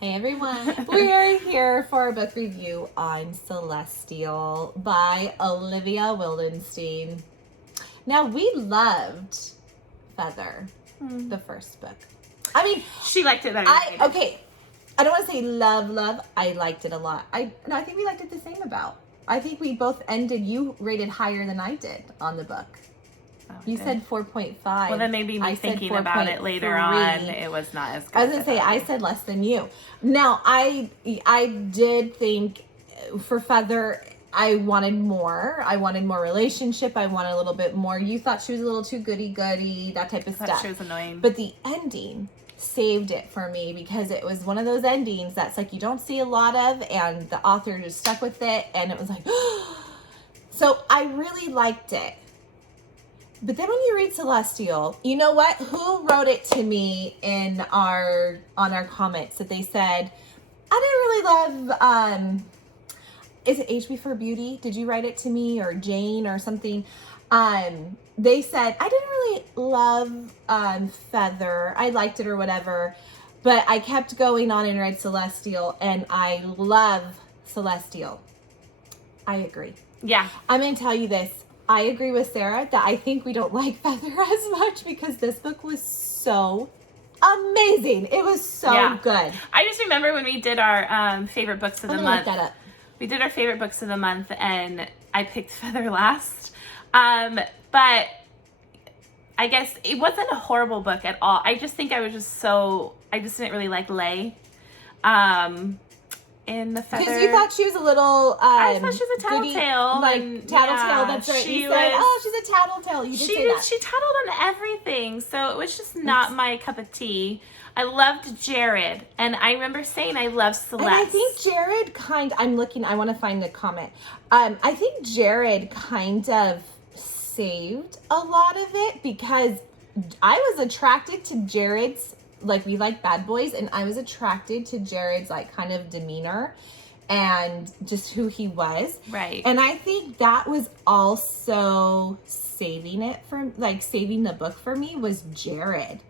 Hey everyone, we're here for a book review on Celestial by Olivia Wildenstein. Now, we loved Feather, the first book. I mean, she liked it better than I did. Okay, I don't want to say love. I liked it a lot. I think we liked it the same about. I think we both ended, you rated higher than I did on the book. You said 4.5. Well, then maybe me thinking about it later on, it was not as good. I was going to say, I said less than you. Now, I did think for Feather, I wanted more. I wanted more relationship. I wanted a little bit more. You thought she was a little too goody-goody, that type of stuff. She was annoying. But the ending saved it for me because it was one of those endings that's like you don't see a lot of, and the author just stuck with it, and it was like, so I really liked it. But then when you read Celestial, you know what? Who wrote it to me on our comments that they said, I didn't really love, is it H Before Beauty? Did you write it to me, or Jane or something? They said, I didn't really love Feather. I liked it or whatever, but I kept going on and read Celestial, and I love Celestial. I agree. Yeah. I'm going to tell you this. I agree with Sarah that I think we don't like Feather as much because this book was so amazing. It was so good. I just remember when we did our favorite books of the month. Look that up. We did our favorite books of the month, and I picked Feather last. But I guess it wasn't a horrible book at all. I just think I just didn't really like Lay. In the Feather. Because you thought she was a little I thought she was a tattletale. Tattletale, that's right. You said, she's a tattletale. You did say that. She tattled on everything, so it was just not my cup of tea. I loved Jared, and I remember saying I love Celeste. And I think Jared I want to find the comment. I think Jared kind of saved a lot of it because I was attracted to Jared's, like, we like bad boys, and I was attracted to Jared's, like, kind of demeanor and just who he was. Right. And I think that was also saving the book for me was Jared.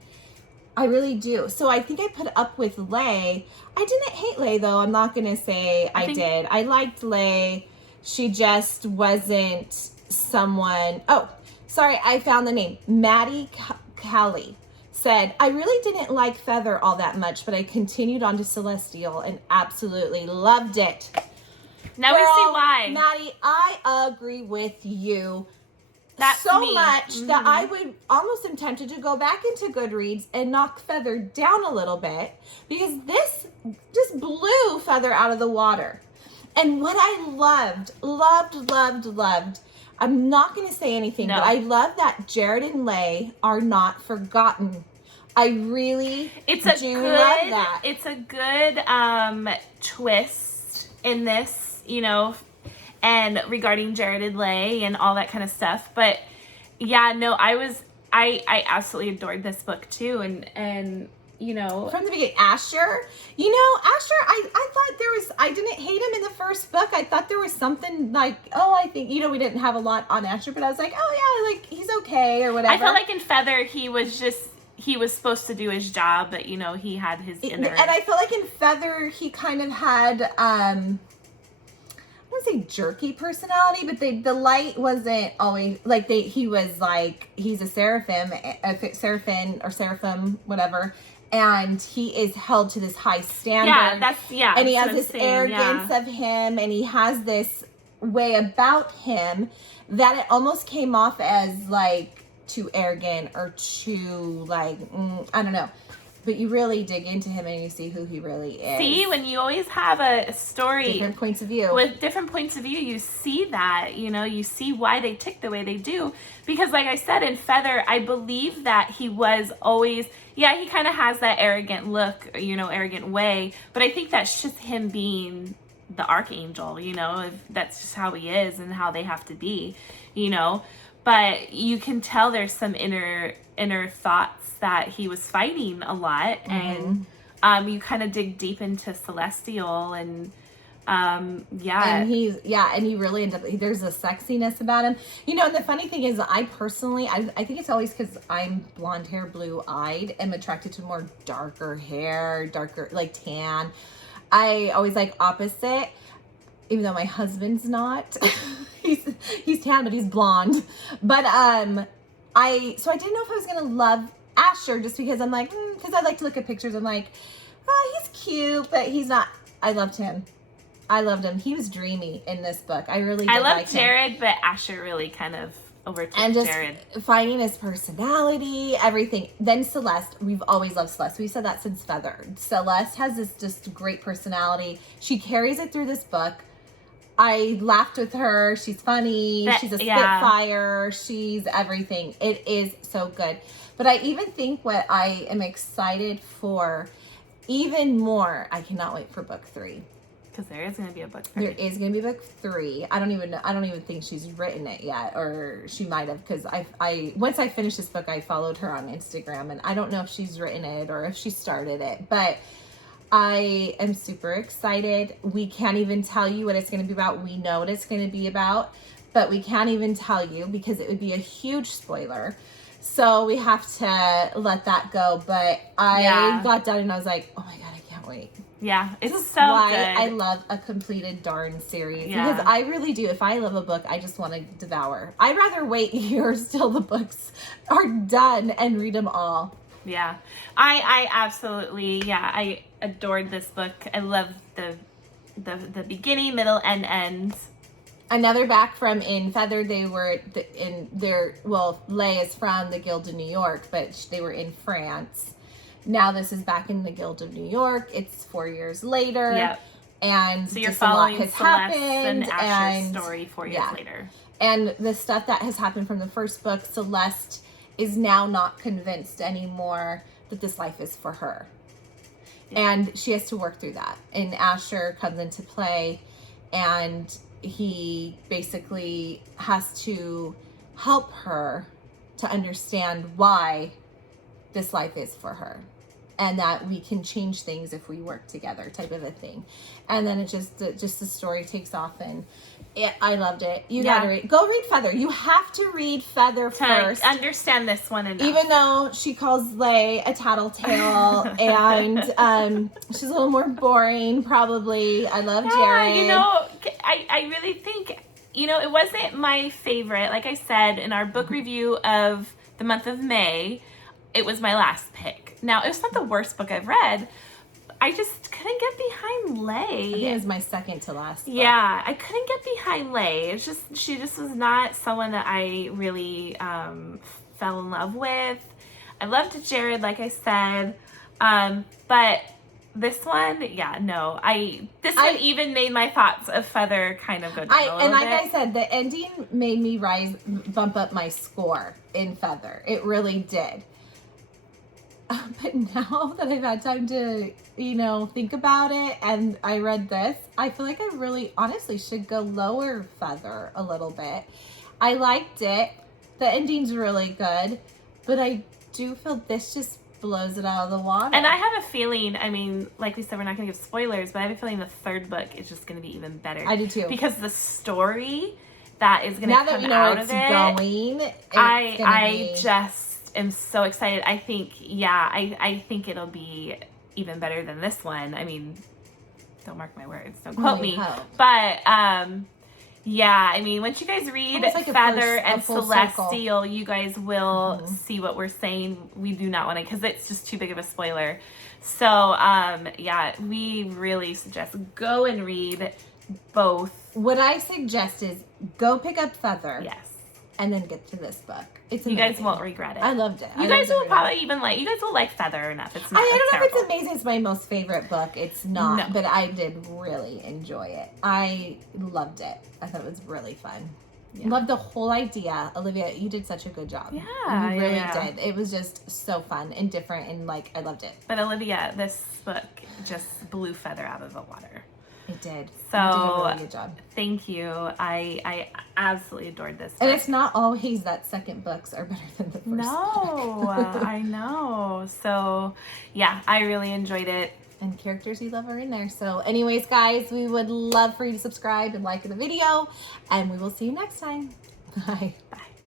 I really do. So I think I put up with Lay. I didn't hate Lay, though. I'm not going to say I did. I liked Lay. She just wasn't someone... Oh, sorry, I found the name. Maddie Callie said, I really didn't like Feather all that much, but I continued on to Celestial and absolutely loved it. Now we see why. Maddie, I agree with you. That's so me. Much that I would almost am tempted to go back into Goodreads and knock Feather down a little bit because this just blew Feather out of the water. And what I loved, I'm not going to say anything, but I love that Jared and Lay are not forgotten. I really love that. It's a good twist in this, and regarding Jared and Lay and all that kind of stuff. But yeah, no, I absolutely adored this book too. And from the beginning, Asher, I thought I didn't hate him in the first book. I thought there was something like, I think, we didn't have a lot on Asher, but I was like, he's okay or whatever. I felt like in Feather, he was supposed to do his job, but he had his inner. And I felt like in Feather, he kind of had, I don't say jerky personality, but the light wasn't always like he was like, he's a seraphim or seraphim, whatever. And he is held to this high standard. And he has this arrogance of him, and he has this way about him that it almost came off as like too arrogant or too like, I don't know. But you really dig into him and you see who he really is. See, when you always have a story different points of view. With different points of view, you see that, you see why they tick the way they do. Because like I said, in Feather, I believe that he was always, he kind of has that arrogant look, arrogant way. But I think that's just him being the archangel, that's just how he is and how they have to be, But you can tell there's some inner thoughts that he was fighting a lot. And you kind of dig deep into Celestial and Yeah. And he really ends up, there's a sexiness about him. You know, and the funny thing is, I personally, I think it's always because I'm blonde hair, blue eyed, am attracted to more darker hair, darker, like tan. I always like opposite, even though my husband's not. he's tan, but he's blonde. But so I didn't know if I was gonna love Asher, just because I'm like, because I like to look at pictures. I'm like, oh, he's cute, but he's not. I loved him. He was dreamy in this book. I really did. I love Jared, but Asher really kind of overtook and just Jared. Finding his personality, everything. Then Celeste, we've always loved Celeste. We've said that since Feather. Celeste has this just great personality. She carries it through this book. I laughed with her. She's funny. She's a spitfire. She's everything. It is so good. But I even think what I am excited for even more, I cannot wait for book 3. Because there is going to be a book 3. There is going to be book 3. I don't even know. I don't even think she's written it yet, or she might have, because I once I finished this book, I followed her on Instagram, and I don't know if she's written it or if she started it, but I am super excited. We can't even tell you what it's going to be about. We know what it's going to be about, but we can't even tell you because it would be a huge spoiler. So we have to let that go. But I got done and I was like, oh my God, I can't wait. Yeah, it's this is so why good. I love a completed darn series. Because I really do. If I love a book, I just want to devour. I'd rather wait years till the books are done and read them all. Yeah, I absolutely, I adored this book. I love the beginning, middle, and end. Another back from in Feather, they were Lay is from the Guild of New York, but they were in France. Now this is back in the Guild of New York. It's 4 years later. Yep. And so you're just a lot has Celeste happened. And Asher's story 4 years later. And the stuff that has happened from the first book, Celeste is now not convinced anymore that this life is for her. Yeah. And she has to work through that. And Asher comes into play, and he basically has to help her to understand why this life is for her, and that we can change things if we work together, type of a thing. And then it just the story takes off, and I loved it. You gotta go read Feather. You have to read Feather first. Understand this one enough. Even though she calls Lay a tattletale and she's a little more boring, probably. I love Jared. You know, I really think, you know, it wasn't my favorite. Like I said, in our book review of the month of May, it was my last pick. Now, it's not the worst book I've read. I just couldn't get behind Lay. I think it was my second to last book. Yeah, I couldn't get behind Lay. It's just, she just was not someone that I really fell in love with. I loved Jared, like I said. But this one, this one even made my thoughts of Feather kind of go down a little bit. I said, the ending made me bump up my score in Feather. It really did. But now that I've had time to, think about it, and I read this, I feel like I really honestly should go lower Feather a little bit. I liked it. The ending's really good, but I do feel this just blows it out of the water. And I have a feeling, I mean, like we said, we're not going to give spoilers, but I have a feeling the third book is just going to be even better. I do too. Because the story that is going to come out of it, I just am so excited. I think, I think it'll be even better than this one. I mean, don't mark my words, don't quote me. But, I mean, once you guys read like Feather and Celestial, you guys will see what we're saying. We do not want to, because it's just too big of a spoiler. So, we really suggest go and read both. What I suggest is go pick up Feather. Yes. And then get to this book. It's amazing. You guys won't regret it. I loved it. You guys will probably even like. You guys will like Feather enough. It's not. I don't know if terrible. it's amazing. It's my most favorite book. It's not, but I did really enjoy it. I loved it. I thought it was really fun. Yeah. Loved the whole idea. Olivia, you did such a good job. Yeah, you really did. It was just so fun and different, and I loved it. But Olivia, this book just blew Feather out of the water. It did. So, you did a really good job. Thank you. I absolutely adored this book. And it's not always that second books are better than the first book. I know. So, I really enjoyed it. and characters you love are in there. So anyways, guys, we would love for you to subscribe and like the video, and we will see you next time. Bye. Bye.